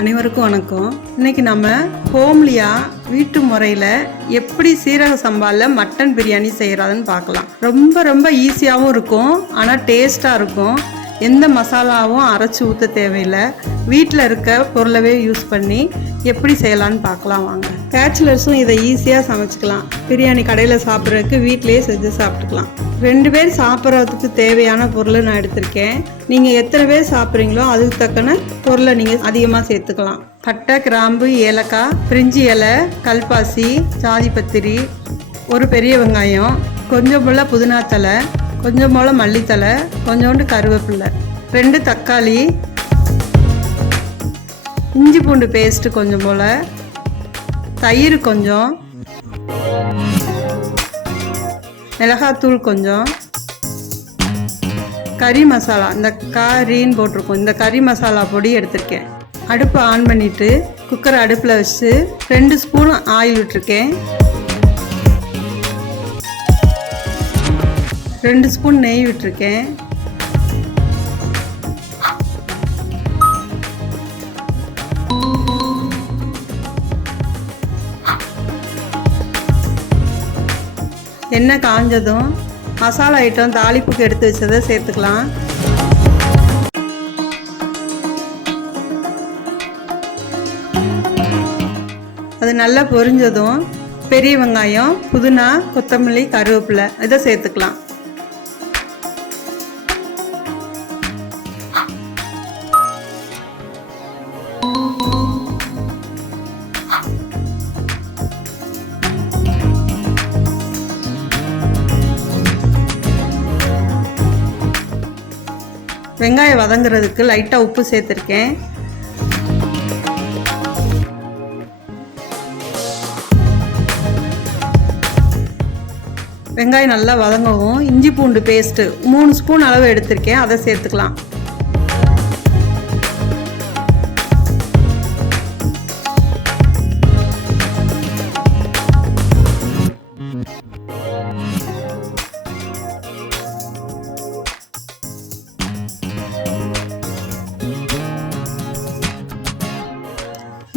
அனைவருக்கும் வணக்கம். இன்னைக்கு நம்ம ஹோம்லியாக வீட்டு முறையில் எப்படி சீரக சம்பாவில் மட்டன் பிரியாணி செய்கிறதுன்னு பார்க்கலாம். ரொம்ப ரொம்ப ஈஸியாகவும் இருக்கும், ஆனால் டேஸ்ட்டாக இருக்கும். எந்த மசாலாவும் அரைச்சி ஊற்ற தேவையில்லை. வீட்டில் இருக்க பொருளவே யூஸ் பண்ணி எப்படி செய்யலான்னு பார்க்கலாம் வாங்க. பேச்சுலர்ஸும் இதை ஈஸியாக சமைச்சிக்கலாம். பிரியாணி கடையில் சாப்பிட்றதுக்கு வீட்டிலேயே செஞ்சு சாப்பிட்டுக்கலாம். 2 பேர் சாப்பிட்றதுக்கு தேவையான பொருளை நான் எடுத்திருக்கேன். நீங்கள் எத்தனை பேர் சாப்பிட்றீங்களோ அதுக்கு தக்கன பொருளை நீங்கள் அதிகமாக சேர்த்துக்கலாம். பட்டை, கிராம்பு, ஏலக்காய், பிரிஞ்சி இலை, கல்பாசி, ஜாதிபத்திரி, ஒரு பெரிய வெங்காயம், கொஞ்சம் போல் புதினா தலை, கொஞ்சம் போல் மல்லித்தலை, கொஞ்சோண்டு கருவேப்பிலை, 2 தக்காளி, இஞ்சி பூண்டு பேஸ்ட்டு கொஞ்சம் போல், தயிர் கொஞ்சம், மிளகாத்தூள் கொஞ்சம், கறி மசாலா, இந்த கறின்னு போட்டிருக்கோம், இந்த கறி மசாலா பொடி எடுத்திருக்கேன். அடுப்பை ஆன் பண்ணிவிட்டு குக்கரை அடுப்பில் வச்சு 2 ஸ்பூன் ஆயில் விட்டுருக்கேன். 2 ஸ்பூன் நெய் விட்டுருக்கேன். எண்ணெய் காஞ்சதும் மசாலா ஐட்டம் தாளிப்புக்கு எடுத்து வச்சதை சேர்த்துக்கலாம். அது நல்லா பொரிஞ்சதும் பெரிய வெங்காயம், புதினா, கொத்தமல்லி, கருவேப்பிலை இதை சேர்த்துக்கலாம். வெங்காயம் வதங்குறதுக்கு லைட்டாக உப்பு சேர்த்துருக்கேன். வெங்காயம் நல்லா வதங்கவும் இஞ்சி பூண்டு பேஸ்ட்டு 3 ஸ்பூன் அளவு எடுத்திருக்கேன், அதை சேர்த்துக்கலாம்.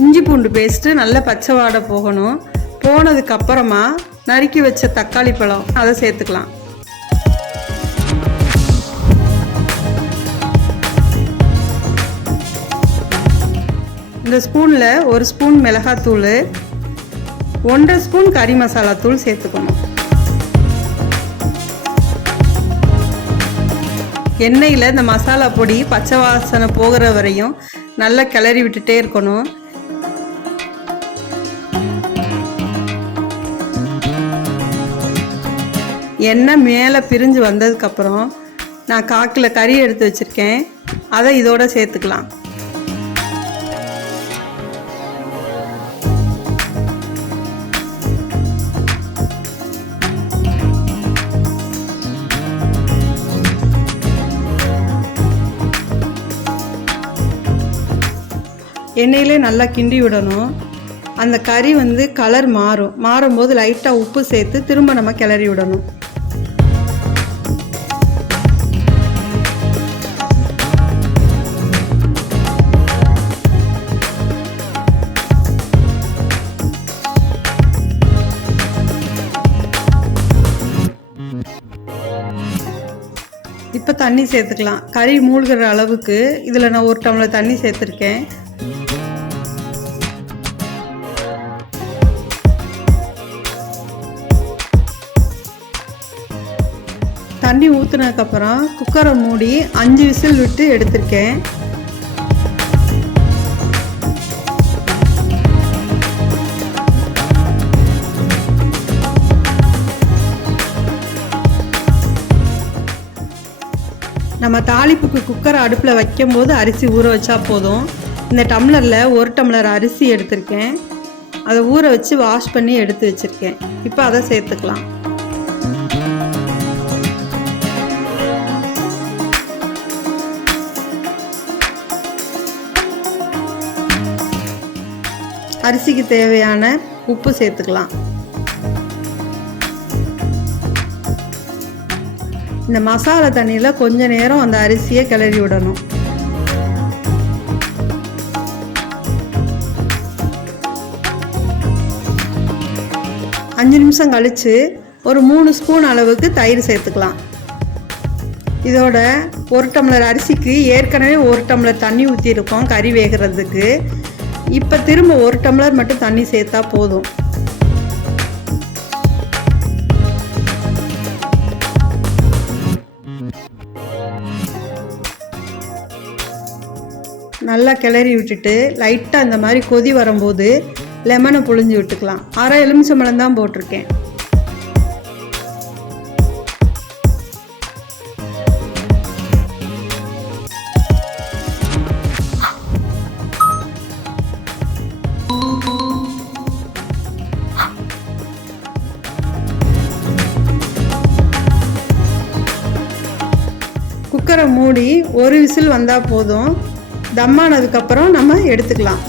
இஞ்சி பூண்டு பேஸ்ட்டு நல்ல பச்சை வாடை போகணும். போனதுக்கப்புறமா நறுக்கி வச்ச தக்காளி பழம் அதை சேர்த்துக்கலாம். இந்த ஸ்பூனில் 1 ஸ்பூன் மிளகாத்தூள், 1.5 ஸ்பூன் கறி மசாலா தூள் சேர்த்துக்கணும். எண்ணெயில் இந்த மசாலா பொடி பச்சை வாசனை போகிற வரையும் நல்லா கிளறி விட்டுட்டே இருக்கணும். எண்ணெய் மேலே பிரிஞ்சு வந்ததுக்கப்புறம் நான் 1/4 கிலோ கறி எடுத்து வச்சுருக்கேன், அதை இதோட சேர்த்துக்கலாம். எண்ணெயிலே நல்லா கிண்டி விடணும். அந்த கறி கலர் மாறும்போது லைட்டாக உப்பு சேர்த்து திரும்ப நம்ம கிளறி விடணும். இப்போ தண்ணி சேர்த்துக்கலாம். கறி மூழ்கிற அளவுக்கு இதில் நான் 1 டம்ளர் தண்ணி சேர்த்துருக்கேன். தண்ணி ஊற்றுனதுக்கப்புறம் குக்கரை மூடி 5 விசில் விட்டு எடுத்திருக்கேன். நம்ம தாளிப்புக்கு குக்கரை அடுப்பில் வைக்கும்போது அரிசி ஊற வச்சா போதும். இந்த டம்ளரில் 1 டம்ளர் அரிசி எடுத்திருக்கேன், அதை ஊற வச்சு வாஷ் பண்ணி எடுத்து வச்சுருக்கேன். இப்போ அதை சேர்த்துக்கலாம். அரிசிக்கு தேவையான உப்பு சேர்த்துக்கலாம். இந்த மசாலா தண்ணியில் கொஞ்ச நேரம் அந்த அரிசியை கிளறி விடணும். 5 நிமிஷம் கழித்து ஒரு 3 ஸ்பூன் அளவுக்கு தயிர் சேர்த்துக்கலாம். இதோட 1 டம்ளர் அரிசிக்கு ஏற்கனவே 1 டம்ளர் தண்ணி ஊற்றிருக்கோம் கறி வேகிறதுக்கு. இப்போ திரும்ப 1 டம்ளர் மட்டும் தண்ணி சேர்த்தா போதும். நல்லா கிளறி விட்டுட்டு லைட்டாக இந்த மாதிரி கொதி வரும்போது லெமனை புழிஞ்சு விட்டுக்கலாம். அரை எலுமிச்சம்பழம் தான் போட்டிருக்கேன். குக்கரை மூடி ஒரு விசில் வந்தால் போதும். தம்மானதுக்கப்புறம் நம்ம எடுத்துக்கலாம்.